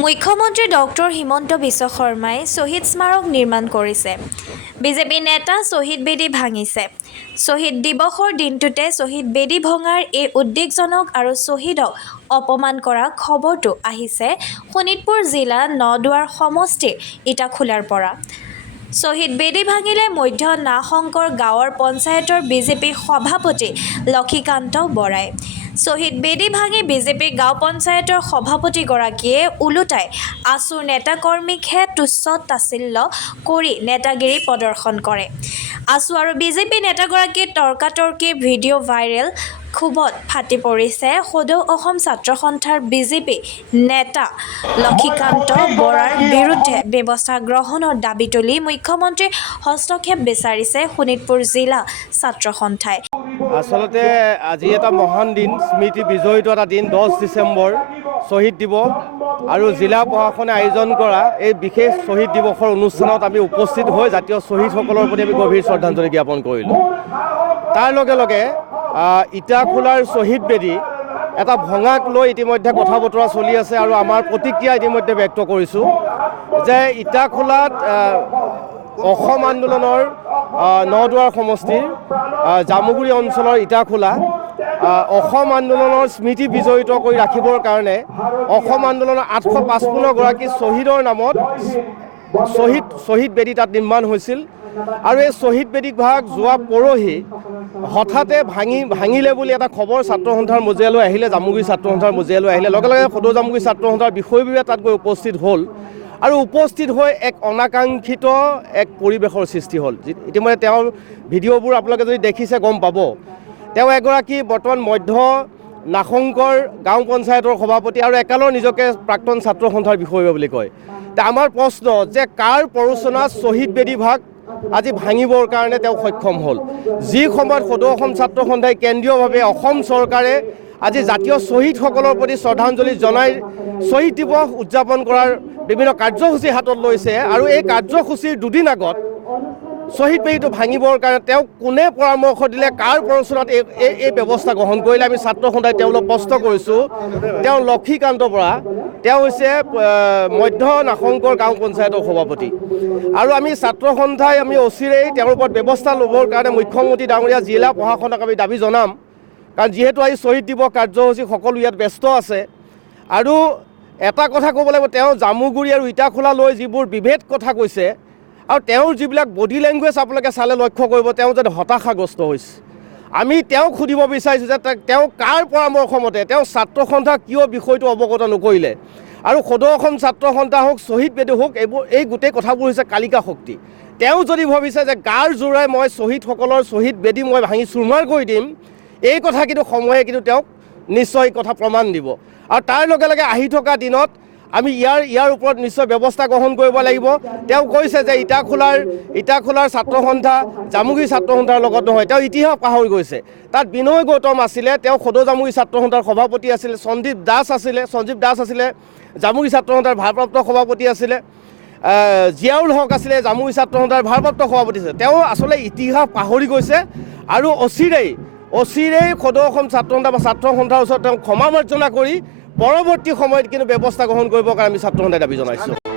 মুখ্যমন্ত্ৰী ডক্টৰ হিমন্ত বিশ্ব শৰ্মাই শ্বহীদ স্মাৰক নিৰ্মাণ কৰিছে। বিজেপি নেতা শ্বহীদ বেদী ভাঙিছে। শ্বহীদ দিৱসৰ দিনটোতে শ্বহীদ বেদী ভঙাৰ এই উদ্বেগজনক আৰু শ্বহীদক অপমান কৰা খবৰটো আহিছে শোণিতপুৰ জিলা নদুৱাৰ সমষ্টিৰ ইটাখোলাৰ পৰা। শ্বহীদ বেদী ভাঙিলে মধ্য নাগশংকৰ গাঁৱৰ পঞ্চায়তৰ বিজেপি সভাপতি লক্ষীকান্ত বৰাই। শ্বহীদ বেদী ভাঙি বিজেপি গাঁও পঞ্চায়তৰ সভাপতিগৰাকীয়ে ওলোটাই আছুৰ নেতাকৰ্মীকহে তুচ্ছ তাচ্ছিল্য কৰি নেতাগিৰি প্ৰদৰ্শন কৰে। আছু আৰু বিজেপি নেতাগৰাকীৰ তৰ্কাতৰ্কিৰ ভিডিঅ' ভাইৰেল। ক্ষোভত ফাটি পৰিছে সদৌ অসম ছাত্ৰ সন্থাৰ বিজেপি নেতা লক্ষীকান্ত বৰাৰ বিৰুদ্ধে ব্যৱস্থা গ্ৰহণৰ দাবী তুলি মুখ্যমন্ত্ৰীৰ হস্তক্ষেপ বিচাৰিছে শোণিতপুৰ জিলা ছাত্ৰ সন্থাই। আচলতে আজি এটা মহান দিন, স্মৃতি বিজড়িত এটা দিন, 10 ডিচেম্বৰ শ্বহীদ দিৱস আৰু জিলা প্ৰশাসনে আয়োজন কৰা এই বিশেষ শ্বহীদ দিৱসৰ অনুষ্ঠানত আমি উপস্থিত হৈ জাতীয় শ্বহীদসকলৰ প্ৰতি আমি গভীৰ শ্ৰদ্ধাঞ্জলি জ্ঞাপন কৰিলোঁ। তাৰ লগে লগে ইটাখোলাৰ শ্বহীদ বেদী এটা ভঙাক লৈ ইতিমধ্যে কথা বতৰা চলি আছে আৰু আমাৰ প্ৰতিক্ৰিয়া ইতিমধ্যে ব্যক্ত কৰিছোঁ যে ইটাখোলাত অসম আন্দোলনৰ নদুৱাৰ সমষ্টিৰ জামুগুৰি অঞ্চলৰ ইটাখোলা অসম আন্দোলনৰ স্মৃতি বিজড়িত কৰি ৰাখিবৰ কাৰণে অসম আন্দোলনৰ 855গৰাকী শ্বহীদৰ নামত শ্বহীদ বেদী তাত নিৰ্মাণ হৈছিল। আৰু এই শ্বহীদ বেদীক ভাগ যোৱা পৰহি হঠাতে ভাঙিলে বুলি এটা খবৰ ছাত্ৰ সন্থাৰ মজিয়ালৈ আহিলে, জামুগুৰি ছাত্ৰ সন্থাৰ মজিয়ালৈ আহিলে। লগে লগে সদৌ জামুগুৰি ছাত্ৰ সন্থাৰ বিষয়বোৰে তাত গৈ উপস্থিত হ'ল আৰু উপস্থিত হৈ এক অনাকাংক্ষিত এক পৰিৱেশৰ সৃষ্টি হ'ল। ইতিমধ্যে তেওঁৰ ভিডিঅ'বোৰ আপোনালোকে যদি দেখিছে গম পাব। তেওঁ এগৰাকী বৰ্তমান মধ্য নাগশংকৰ গাঁও পঞ্চায়তৰ সভাপতি আৰু একালৰ নিজকে প্ৰাক্তন ছাত্ৰ সন্থাৰ বিষয় বুলি কয়। আমাৰ প্ৰশ্ন যে কাৰ প্ৰৰোচনাত শ্বহীদ বেদী ভাগ আজি ভাঙিবৰ কাৰণে তেওঁ সক্ষম হ'ল। যি সময়ত সদৌ অসম ছাত্ৰ সন্থাই কেন্দ্ৰীয়ভাৱে অসম চৰকাৰে আজি জাতীয় শ্বহীদসকলৰ প্ৰতি শ্ৰদ্ধাঞ্জলি জনাই শ্বহীদ দিৱস উদযাপন কৰাৰ বিভিন্ন কাৰ্যসূচী হাতত লৈছে আৰু এই কাৰ্যসূচীৰ দুদিন আগত শ্বহীদ বেদীটো ভাঙিবৰ কাৰণে তেওঁক কোনে পৰামৰ্শ দিলে, কাৰ প্ৰৰোচনাত এই ব্যৱস্থা গ্ৰহণ কৰিলে আমি ছাত্ৰ সন্থাই তেওঁলোকক প্ৰশ্ন কৰিছোঁ। তেওঁ লক্ষীকান্ত বৰা, তেওঁ হৈছে মধ্য নাগশংকৰ গাঁও পঞ্চায়তৰ সভাপতি আৰু আমি ছাত্ৰ সন্থাই আমি অচিৰেই তেওঁৰ ওপৰত ব্যৱস্থা ল'বৰ কাৰণে মুখ্যমন্ত্ৰী ডাঙৰীয়া জিলা প্ৰশাসনক আমি দাবী জনাম। কাৰণ যিহেতু আজি শ্বহীদ দিৱস কাৰ্যসূচী সকলো ইয়াত ব্যস্ত আছে আৰু এটা কথা ক'ব লাগিব, তেওঁ জামুগুৰি আৰু ইটাখোলা লৈ যিবোৰ বিভেদ কথা কৈছে আৰু তেওঁৰ যিবিলাক বডি লেংগুৱেজ আপোনালোকে চালে লক্ষ্য কৰিব, তেওঁ যেন হতাশাগ্ৰস্ত হৈছে। আমি তেওঁক সুধিব বিচাৰিছোঁ যে তেওঁ কাৰ পৰামৰ্শ মতে তেওঁ ছাত্ৰ সন্থাক কিয় বিষয়টো অৱগত নকৰিলে। আৰু সদৌ অসম ছাত্ৰ সন্থা হওক, শ্বহীদ বেদী হওক, এই গোটেই কথাবোৰ হৈছে কালিকা শক্তি। তেওঁ যদি ভাবিছে যে গাৰ জোৰাই মই শ্বহীদসকলৰ শ্বহীদ বেদী মই ভাঙি চুৰমাৰ কৰি দিম, এই কথা কিন্তু সময়ে কিন্তু তেওঁক নিশ্চয় কথা প্ৰমাণ দিব। আৰু তাৰ লগে লগে আহি থকা দিনত আমি ইয়াৰ ওপৰত নিশ্চয় ব্যৱস্থা গ্ৰহণ কৰিব লাগিব। তেওঁ কৈছে যে ইটাখোলাৰ ছাত্ৰ সন্থা জামুগুৰি ছাত্ৰ সন্থাৰ লগত নহয়, তেওঁ ইতিহাস পাহৰি গৈছে। তাত বিনয় গৌতম আছিলে, তেওঁ সদৌ জামুগুৰি ছাত্ৰ সন্থাৰ সভাপতি আছিলে। সঞ্জীৱ দাস আছিলে জামুগুৰি ছাত্ৰ সন্থাৰ ভাৰপ্ৰাপ্ত সভাপতি আছিলে। জিয়াউল হক আছিলে জামুগুৰি ছাত্ৰ সন্থাৰ ভাৰপ্ৰাপ্ত সভাপতি আছিলে। তেওঁ আচলতে ইতিহাস পাহৰি গৈছে আৰু অচিৰেই সদৌ অসম ছাত্ৰ সন্থা বা ছাত্ৰ সন্থাৰ ওচৰত তেওঁ ক্ষমা মাৰ্জনা কৰি পৰৱৰ্তী সময়ত কিন্তু ব্যৱস্থা গ্ৰহণ কৰিবৰ কাৰণে আমি ছাত্ৰ সন্থাই দাবী জনাইছোঁ।